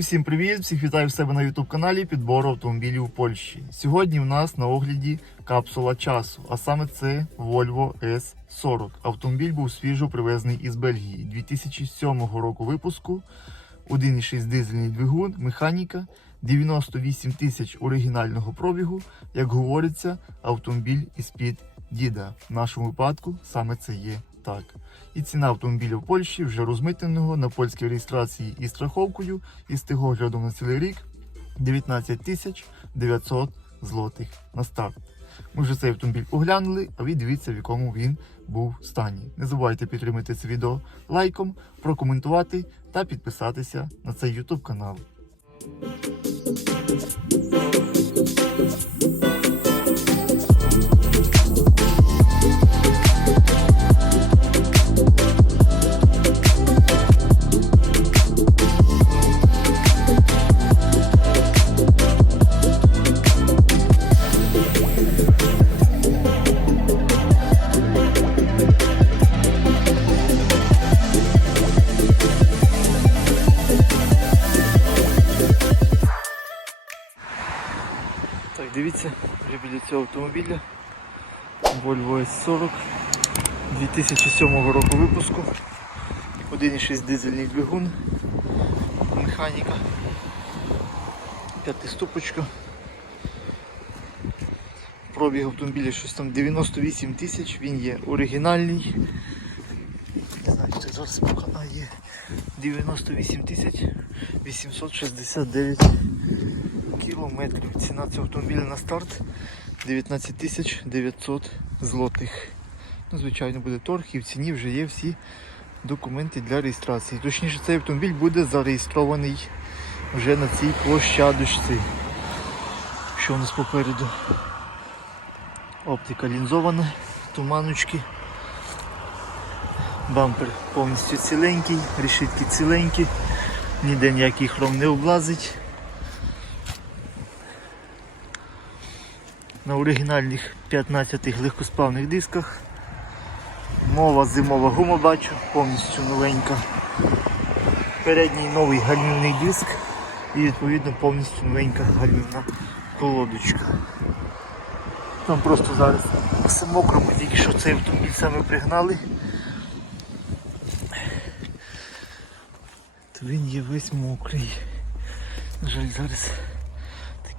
всім привіт! Всіх вітаю в себе на YouTube каналі підбору автомобілів в Польщі. Сьогодні в нас на огляді капсула часу, а саме це Volvo S40. Автомобіль був свіжо привезений із Бельгії 2007 року випуску. 1,6 дизельний двигун, механіка, 98 тисяч оригінального пробігу. Як говориться, автомобіль із-під діда. В нашому випадку саме це є так. І ціна автомобіля в Польщі вже розмитненого на польській реєстрації із страховкою і з тихоглядом на цілий рік 19 тисяч 900 злотих на старт. Ми вже цей автомобіль оглянули, а ви дивіться, в якому він був стані. Не забувайте підтримати це відео лайком, прокоментувати та підписатися на цей YouTube канал. 40 2007 року випуску. 1,6 дизельний двигун, механіка, п'ятиступочка. Пробіг автомобіля щось там 98 тисяч, він є оригінальний. Не знаю, що зараз покана є 98 тисяч 869 кілометрів. Ціна цього автомобіля на старт 19 тисяч 900 злотих. Ну, звичайно, буде торг і в ціні вже є всі документи для реєстрації. Точніше, цей автомобіль буде зареєстрований вже на цій площадочці. Що у нас попереду? Оптика лінзована, туманочки. Бампер повністю ціленький, решітки ціленькі, ніде ніякий хром не облазить. На оригінальних 15 легкосплавних дисках. Мова зимова гума бачу, повністю новенька. Передній новий гальмівний диск і відповідно повністю новенька гальмівна колодочка. Там просто зараз все мокрому, тільки що цей автомобіль саме пригнали. То він є весь мокрий. На жаль, зараз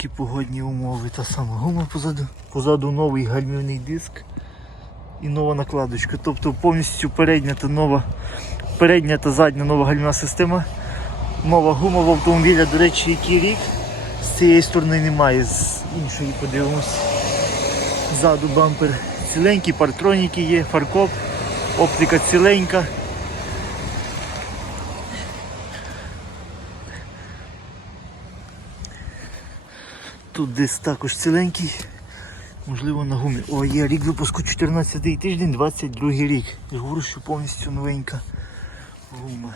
такі погодні умови. Та сама гума позаду. Позаду новий гальмівний диск і нова накладочка. Тобто повністю передня та нова, передня та задня нова гальмівна система. Нова гума в автомобіля, до речі, який рік. З цієї сторони немає, з іншої подивимось. Ззаду бампер ціленький, партроніки є, фаркоп, оптика ціленька. Тут десь також ціленький. Можливо на гумі. О, є рік випуску 14 тиждень, 22 рік. Я говорю, що повністю новенька гума.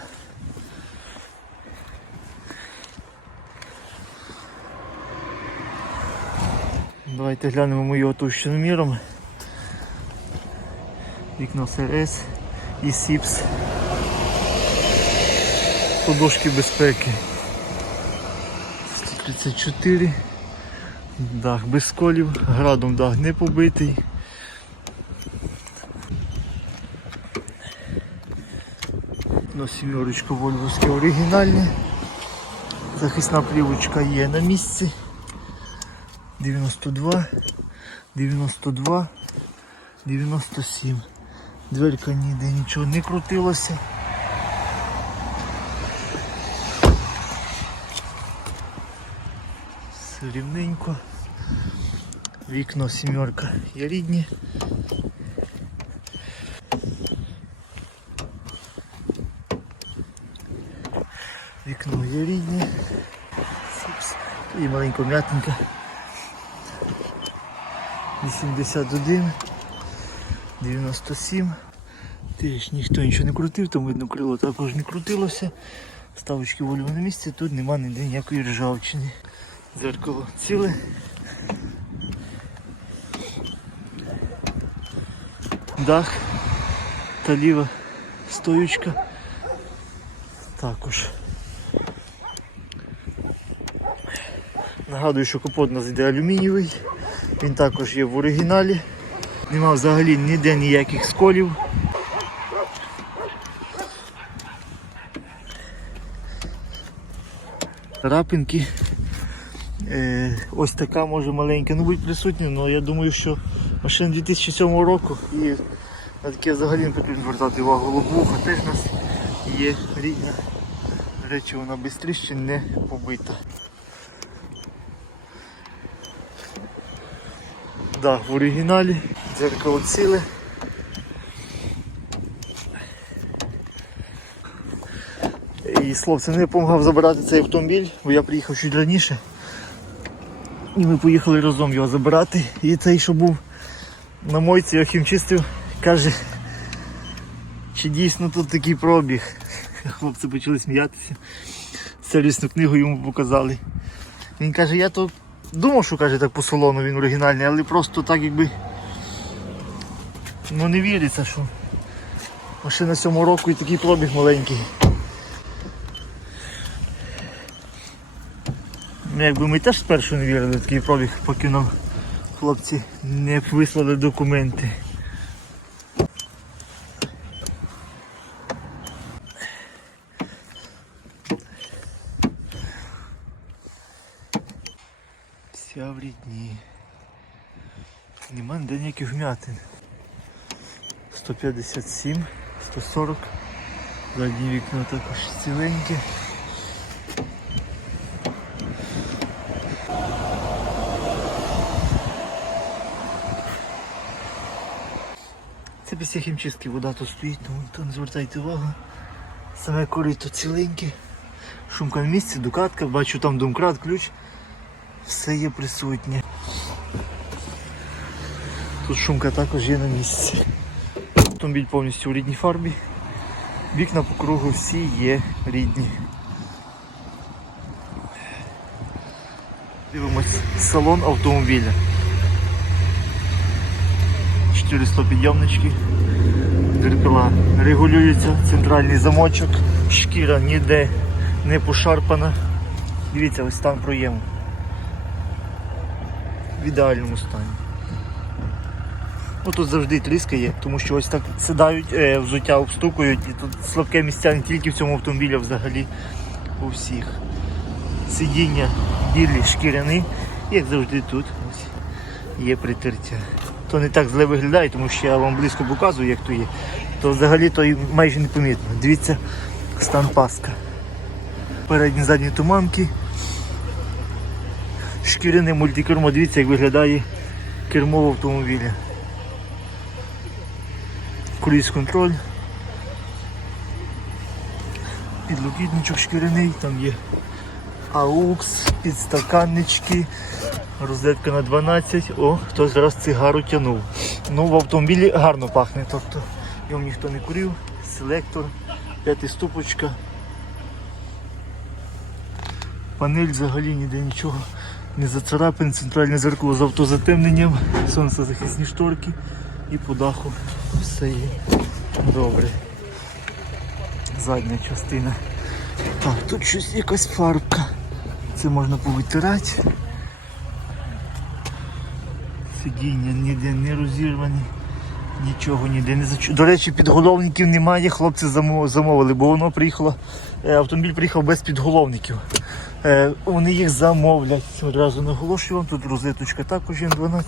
Давайте глянемо мою товщиноміром. Вікно СРС і СІПС. Подушки безпеки. 134. Дах без колів, градом дах не побитий. На сімерочка вольвовське оригінальне. Захисна плівочка є на місці. 92, 92, 97. Дверка ніде нічого не крутилося. Рівненько. Вікно сімерка є рідні. Вікно є рідне. І маленька м'ятинка. 81, 97. Теж ніхто нічого не крутив, там видно крило також не крутилося. Ставочки волю на місці, тут нема ніде ніякої ржавчини. Дзеркало ціле. Дах та ліва стоючка також Нагадую, що капот у нас йде алюмінієвий. Він також є в оригіналі. Нема взагалі ніде ніяких сколів. Рапинки. Е, ось така може маленька. Ну будь присутня, але я думаю, що машина 2007 року і на таке взагалі не потрібно звертати увагу. Лобуха теж у нас є рідна. До речі, вона тріщин не побита. Да, в оригіналі. Дзеркало ціле. І хлопцем не допомагав забирати цей автомобіль, бо я приїхав чуть раніше. І ми поїхали разом його забирати. І цей, що був на мойці, я хімчистив, каже, чи дійсно тут такий пробіг. Хлопці почали сміятися. Сервісну книгу йому показали. Він каже, я то думав, що каже так по салону він оригінальний, але просто так якби ну не віриться, що машина сьомого року і такий пробіг маленький. Ну, Якби ми теж спершу не вірили в такий пробіг, поки нам хлопці не вислали документи. Вся в рідні. Нема ніде ніяких вмятин. 157, 140. Заднє вікно також ціленьке. Це після хімчистки вода тут стоїть, тому то не звертайте увагу. Саме корито ціленьке. Шумка на місці, дукатка, бачу там домкрат, ключ. Все є присутнє. Тут шумка також є на місці. Автомобіль повністю у рідній фарбі. Вікна по кругу всі є рідні. Дивимось салон автомобіля. 400 підйомнички. Дзеркала регулюється, центральний замочок, шкіра ніде не пошарпана. Дивіться, ось стан проєму. В ідеальному стані. Ну, тут завжди тріскає, тому що ось так сідають, е, взуття обстукують і тут слабке місця не тільки в цьому автомобілі, а взагалі у всіх. Сидіння білі, шкіряні, як завжди тут ось є притертя. То не так зле виглядає, тому що я вам близько показую, як то є. То взагалі то майже не помітно. Дивіться, стан паска. Передні задні туманки. Шкіряне мультикермо, дивіться, як виглядає кермо в автомобілі. Круїз контроль. Підлокітничок шкіряний, там є AUX, підстаканнички, розетка на 12. О, хтось зараз цигару тянув. Ну, в автомобілі гарно пахне, тобто його ніхто не курив. Селектор, п'ятиступочка. Панель взагалі ніде нічого не зацарапин, центральне зеркало з автозатемненням, сонцезахисні шторки і по даху все є добре. Задня частина. Так, тут щось якась фарбка. Це можна повитирати. Сидіння ніде не розірвані. Нічого ніде не зачу. До речі, підголовників немає, хлопці замовили, бо воно приїхало, е, автомобіль приїхав без підголовників. Е, Вони їх замовлять. Одразу наголошую вам, тут розеточка також М12.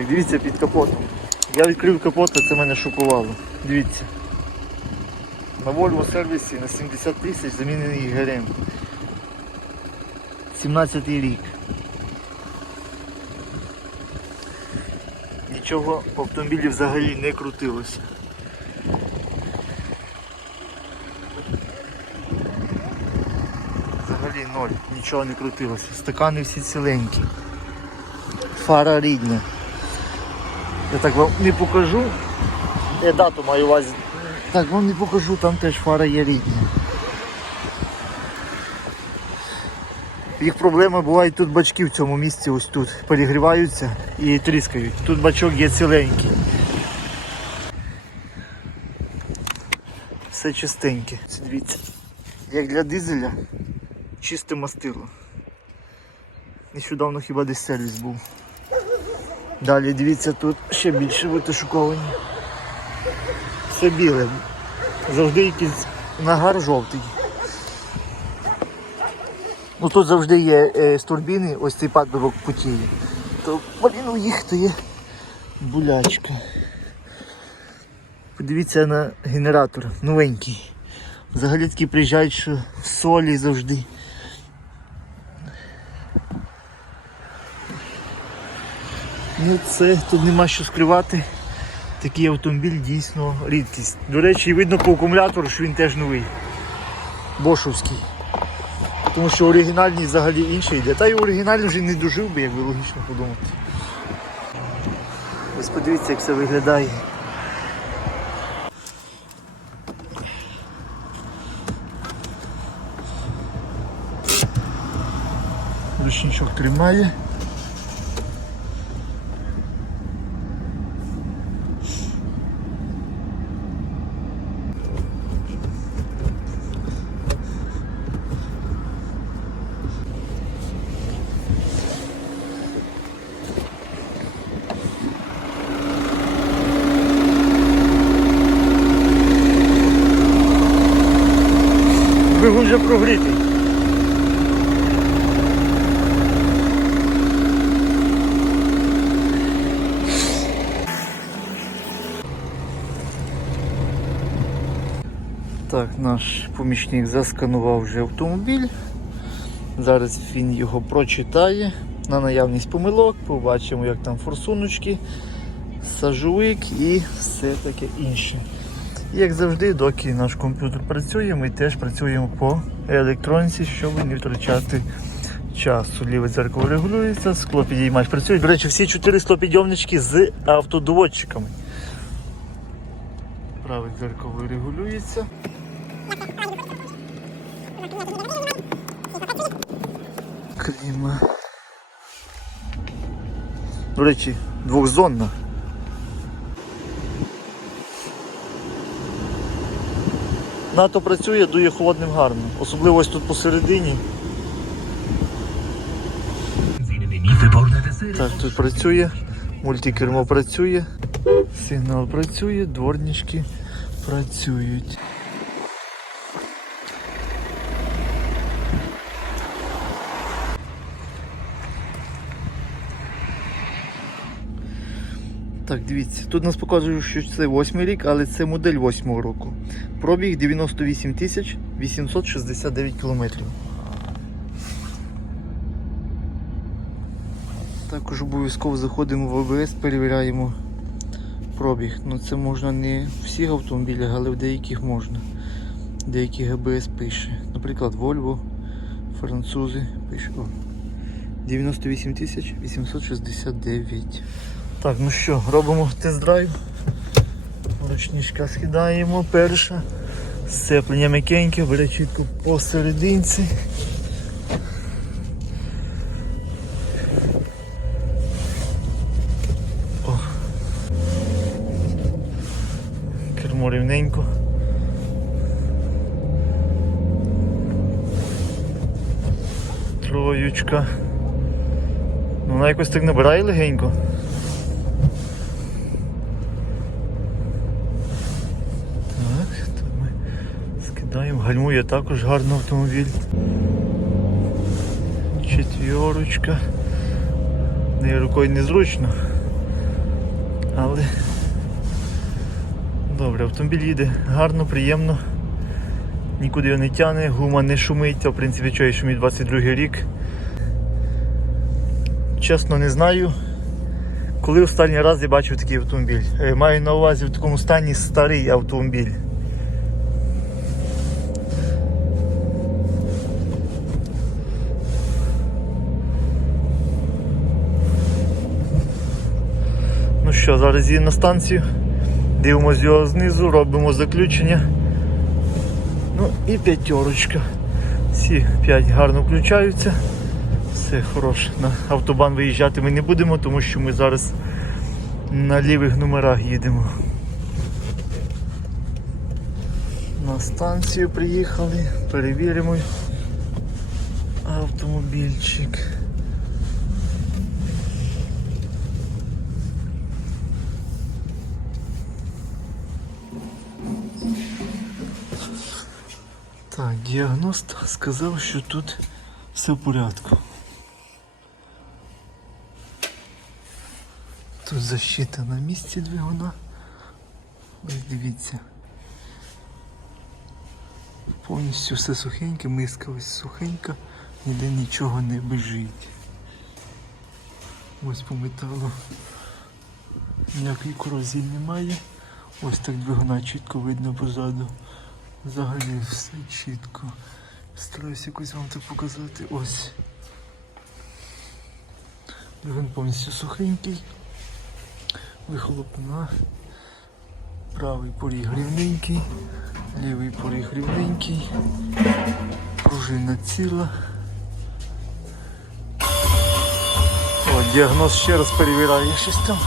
Так, дивіться під капотом. Я відкрив капот, а це мене шокувало. Дивіться. На Volvo сервісі на 70 тисяч замінений ГРМ. 17 рік. Нічого в автомобілі взагалі не крутилося. Взагалі ноль, нічого не крутилося. Стакани всі ціленькі. Фара рідня. Я так вам не покажу. Я дату маю увазі. Так вам не покажу, там теж фара є рідня. Їх проблема буває тут бачки в цьому місці, ось тут перегріваються і тріскають. Тут бачок є ціленький. Все чистеньке. Дивіться. Як для дизеля, чисте мастило. Нещодавно хіба десь сервіс був. Далі дивіться, тут ще більше виташуковані. Все біле. Завжди якийсь нагар жовтий. Ну тут завжди є е, з турбіни, ось цей патрубок потіє. То блін, у їх то є булячка. Подивіться на генератор, новенький. Взагалі такі приїжджають, що в солі завжди. Ну це тут нема що скривати. Такий автомобіль дійсно рідкість. До речі, видно по акумулятору, що він теж новий. Бошовський. Тому що оригінальний взагалі інший йде. Та й оригінальний вже не дожив би, як ви логічно подумати. Ось подивіться, як це виглядає. Ручничок тримає. Двигун вже прогрітий. Так, наш помічник засканував вже автомобіль. Зараз він його прочитає на наявність помилок, побачимо, як там форсуночки, сажовик і все таке інше. Як завжди, доки наш комп'ютер працює, ми теж працюємо по електроніці, щоб не втрачати часу. Ліве дзеркало регулюється, склопідіймач працює. До речі, всі чотири склопідйомнички з автодоводчиками. Праве дзеркало регулюється. Кліма. До речі, двохзонна. НАТО працює, дує холодним гарно. Особливо ось тут посередині. Так, тут працює, мультикермо працює, сигнал працює, дворнички працюють. Так, дивіться, тут нас показує, що це 8 рік, але це модель 8 року. Пробіг 98 тисяч 869 кілометрів. Також обов'язково заходимо в АБС, перевіряємо пробіг. Ну це можна не в всіх автомобілях, але в деяких можна. Деякі ГБС пише. Наприклад, Volvo, французи пише. 98 869. Так, ну що, робимо тест-драйв. Ручничка скидаємо перша. Сцеплення м'якеньке, бере чітко посерединці. О. Кермо рівненько. Троючка. Ну, вона якось так набирає легенько. Скидаємо, гальмує також гарно автомобіль. Четвірочка. Нею рукою незручно. Але добре, автомобіль їде гарно, приємно. Нікуди його не тягне, гума не шумить, а в принципі чого шумить 22 рік. Чесно не знаю. Коли останній раз я бачив такий автомобіль? Е, Маю на увазі в такому стані старий автомобіль. Що, зараз їдемо на станцію. Дивимось його знизу, робимо заключення. Ну і п'ятерочка. Всі п'ять гарно включаються. Все хороше. На автобан виїжджати ми не будемо, тому що ми зараз на лівих номерах їдемо. На станцію приїхали, перевіримо автомобільчик. Так, діагност сказав, що тут все в порядку. Тут защита на місці двигуна. Ось дивіться. Повністю все сухеньке, миска ось сухенька, ніде нічого не бежить. Ось по металу ніякої корозії немає. Ось так двигуна чітко видно позаду. Взагалі все чітко. Стараюсь якось вам так показати. Ось. Двигун повністю сухенький. Вихлопна. Правий поріг рівненький, лівий поріг рівненький, пружина ціла. О, діагноз ще раз перевіряє щось там.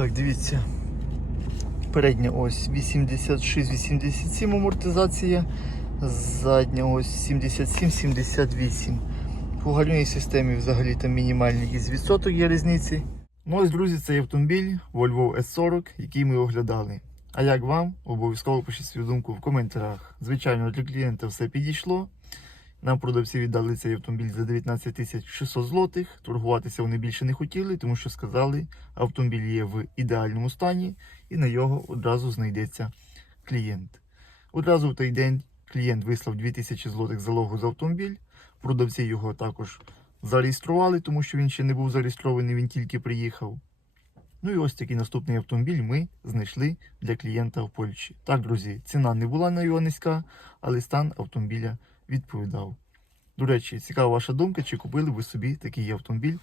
Так, дивіться. Передня ось 86-87 амортизація, задня ось 77-78. По гальмівній системі взагалі там мінімальний якийсь відсоток є різниці. Ну ось, друзі, цей автомобіль Volvo S40, який ми оглядали. А як вам? Обов'язково пишіть свою думку в коментарях. Звичайно, для клієнта все підійшло. Нам продавці віддали цей автомобіль за 19 тисяч 600 злотих. Торгуватися вони більше не хотіли, тому що сказали, автомобіль є в ідеальному стані і на його одразу знайдеться клієнт. Одразу в той день клієнт вислав 2000 злотих залогу за автомобіль. Продавці його також зареєстрували, тому що він ще не був зареєстрований, він тільки приїхав. Ну і ось такий наступний автомобіль ми знайшли для клієнта в Польщі. Так, друзі, ціна не була на його низька, але стан автомобіля відповідав. До речі, цікава ваша думка, чи купили ви собі такий автомобіль?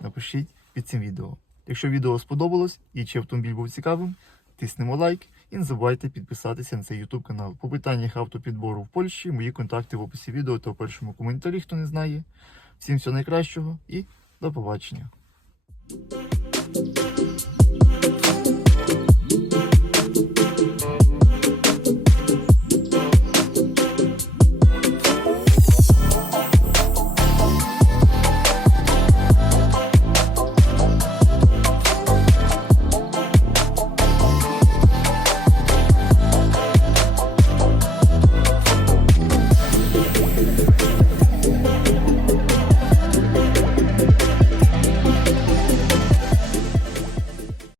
Напишіть під цим відео. Якщо відео сподобалось і чи автомобіль був цікавим, тиснемо лайк і не забувайте підписатися на цей YouTube канал. По питаннях автопідбору в Польщі мої контакти в описі відео та в першому коментарі, хто не знає. Всім всього найкращого і до побачення.